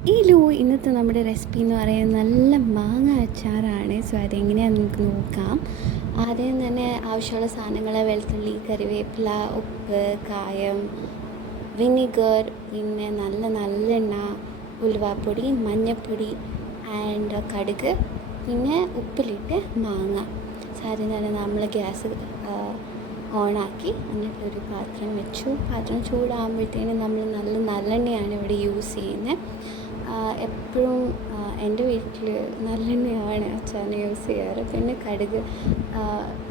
ഇന്നത്തെ നമ്മുടെ റെസിപ്പി എന്ന് പറയുന്നത് നല്ല മാങ്ങ അച്ചാറാണ്. സോ അതെങ്ങനെയാണെന്ന് നമുക്ക് നോക്കാം. ആദ്യം തന്നെ ആവശ്യമുള്ള സാധനങ്ങൾ വെളുത്തുള്ളി, കറിവേപ്പില, ഉപ്പ്, കായം, വിനിഗർ, പിന്നെ നല്ലെണ്ണ, ഉലുവാപ്പൊടി, മഞ്ഞൾപ്പൊടി ആൻഡ് കടുക്, പിന്നെ ഉപ്പിലിട്ട് മാങ്ങ. ആദ്യം തന്നെ നമ്മൾ ഗ്യാസ് ഓണാക്കി എന്നിട്ടൊരു പാത്രം വെച്ചു. പാത്രം ചൂടാകുമ്പോഴത്തേനും നമ്മൾ നല്ലെണ്ണയാണ് ഇവിടെ യൂസ് ചെയ്യുന്നത്. എപ്പോഴും എൻ്റെ വീട്ടിൽ നല്ലെണ്ണയാണ് അച്ചാറിന് യൂസ് ചെയ്യാറ്. പിന്നെ കടുക്,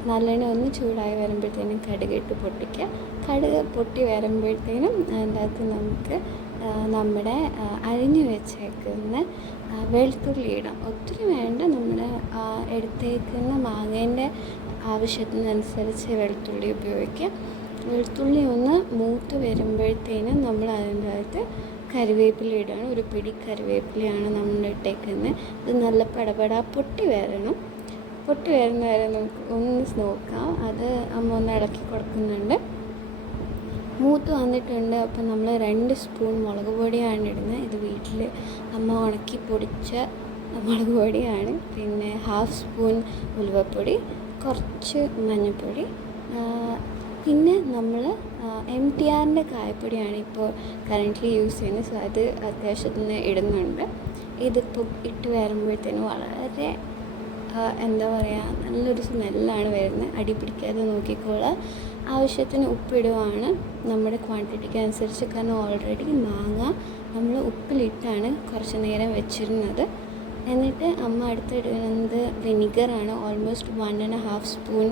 നല്ലെണ്ണ ഒന്ന് ചൂടായി വരുമ്പോഴത്തേനും കടുക് ഇട്ട് പൊട്ടിക്കുക. കടുക് പൊട്ടി വരുമ്പോഴത്തേനും അതിൻ്റെ അകത്ത് നമുക്ക് നമ്മുടെ അരിഞ്ഞു വെച്ചേക്കുന്ന വെളുത്തുള്ളി ഇടാം. ഒത്തിരി വേണ്ട, നമ്മുടെ എടുത്തേക്കുന്ന മാങ്ങേൻ്റെ ആവശ്യത്തിനനുസരിച്ച് വെളുത്തുള്ളി ഉപയോഗിക്കാം. വെളുത്തുള്ളി ഒന്ന് മൂത്ത് വരുമ്പോഴത്തേനും നമ്മൾ അതിൻ്റെ അകത്ത് കറിവേപ്പില ഇടണം. ഒരു പിടി കറിവേപ്പിലയാണ് നമ്മൾ ഇട്ടേക്കുന്നത്. ഇത് നല്ല പടപട പൊട്ടി വരണം. പൊട്ടി വരുന്ന വരെ നമുക്ക് ഒന്ന് നോക്കാം. അത് അമ്മ ഒന്ന് ഇളക്കി കൊടുക്കുന്നുണ്ട്. മൂത്ത് വന്നിട്ടുണ്ട്. അപ്പം നമ്മൾ 2 സ്പൂൺ മുളക് പൊടിയാണ് ഇടുന്നത്. ഇത് വീട്ടിൽ അമ്മ ഉണക്കി പൊടിച്ച മുളക് പൊടിയാണ്. പിന്നെ 1/2 സ്പൂൺ ഉലുവപ്പൊടി, കുറച്ച് മഞ്ഞൾപ്പൊടി, പിന്നെ നമ്മൾ MTRൻ്റെ കായപ്പൊടിയാണ് ഇപ്പോൾ കറൻ്റ്ലി യൂസ് ചെയ്യുന്നത്. സോ അത് അത്യാവശ്യത്തിന് ഇടുന്നുണ്ട്. ഇതിപ്പോൾ ഇട്ട് വരുമ്പോഴത്തേനും വളരെ എന്താ പറയുക, നല്ലൊരു സ്മെല്ലാണ് വരുന്നത്. അടി പിടിക്കാതെ നോക്കിക്കോളാം. ആവശ്യത്തിന് ഉപ്പിടുവാണ് നമ്മുടെ ക്വാണ്ടിറ്റിക്ക് അനുസരിച്ച്. കാരണം ഓൾറെഡി മാങ്ങ നമ്മൾ ഉപ്പിലിട്ടാണ് കുറച്ച് നേരം വെച്ചിരുന്നത്. എന്നിട്ട് അമ്മ അടുത്തിടുന്നത് വിനിഗറാണ്. ഓൾമോസ്റ്റ് 1.5 സ്പൂൺ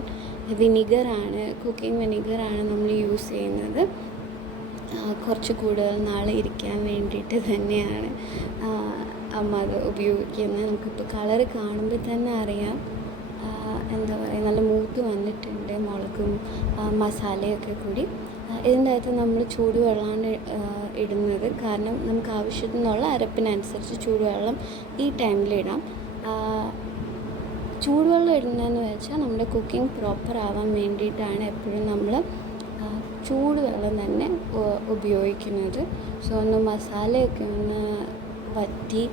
വിനിഗറാണ്, കുക്കിംഗ് വിനിഗറാണ് നമ്മൾ യൂസ് ചെയ്യുന്നത്. കുറച്ച് കൂടുതൽ നാൾ ഇരിക്കാൻ വേണ്ടിയിട്ട് തന്നെയാണ് അമ്മ അത് ഉപയോഗിക്കുന്നത്. നമുക്കിപ്പോൾ കളറ് കാണുമ്പോൾ തന്നെ അറിയാം. എന്താ പറയുക, നല്ല മൂത്ത് വന്നിട്ടുണ്ട് മുളകും മസാലയൊക്കെ കൂടി. ഇതിൻ്റെ അകത്ത് നമ്മൾ ചൂടുവെള്ളമാണ് ഇടുന്നത്. കാരണം നമുക്ക് ആവശ്യത്തിനുള്ള അരപ്പിനനുസരിച്ച് ചൂടുവെള്ളം ഈ ടൈമിലിടാം. ചൂടുവെള്ളം ഇടുന്നതെന്ന് വെച്ചാൽ നമ്മുടെ കുക്കിംഗ് പ്രോപ്പർ ആവാൻ വേണ്ടിയിട്ടാണ് എപ്പോഴും നമ്മൾ ചൂടുവെള്ളം തന്നെ ഉപയോഗിക്കുന്നത്. സോ ഒന്ന് മസാലയൊക്കെ ഒന്ന് വറ്റി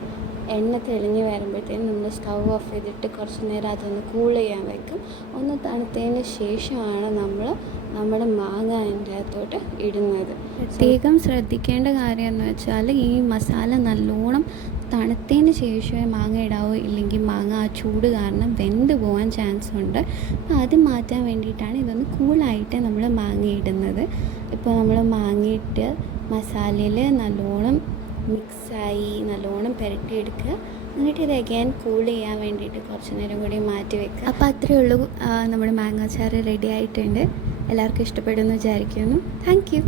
എണ്ണ തെളിഞ്ഞ് വരുമ്പോഴത്തേനും നമ്മൾ സ്റ്റൗ ഓഫ് ചെയ്തിട്ട് കുറച്ച് നേരം അതൊന്ന് കൂൾ ചെയ്യാൻ വെക്കും. ഒന്ന് തണുത്തതിന് ശേഷമാണ് നമ്മൾ നമ്മുടെ മാങ്ങ അതിൻ്റെ അകത്തോട്ട് ഇടുന്നത്. പ്രത്യേകം ശ്രദ്ധിക്കേണ്ട കാര്യം എന്ന് വെച്ചാൽ ഈ മസാല നല്ലോണം തണുത്തതിന് ശേഷമേ മാങ്ങ ഇടാവൂ. ഇല്ലെങ്കിൽ മാങ്ങ ആ ചൂട് കാരണം വെന്ത് പോകാൻ ചാൻസ് ഉണ്ട്. അപ്പോൾ അത് മാറ്റാൻ വേണ്ടിയിട്ടാണ് ഇതൊന്ന് കൂളായിട്ട് നമ്മൾ മാങ്ങ ഇടുന്നത്. ഇപ്പോൾ നമ്മൾ മാങ്ങയിട്ട് മസാലയിൽ നല്ലോണം മിക്സായി നല്ലോണം പുരട്ടിയെടുക്കുക. എന്നിട്ട് ഇത് അഗൈൻ കൂൾ ചെയ്യാൻ വേണ്ടിയിട്ട് കുറച്ച് നേരം കൂടി മാറ്റി വെക്കുക. അപ്പോൾ അത്രയേ ഉള്ളൂ, നമ്മുടെ മാങ്ങാച്ചാറ് റെഡി ആയിട്ടുണ്ട്. എല്ലാവർക്കും ഇഷ്ടപ്പെടുമെന്ന് വിചാരിക്കുന്നു. Thank you.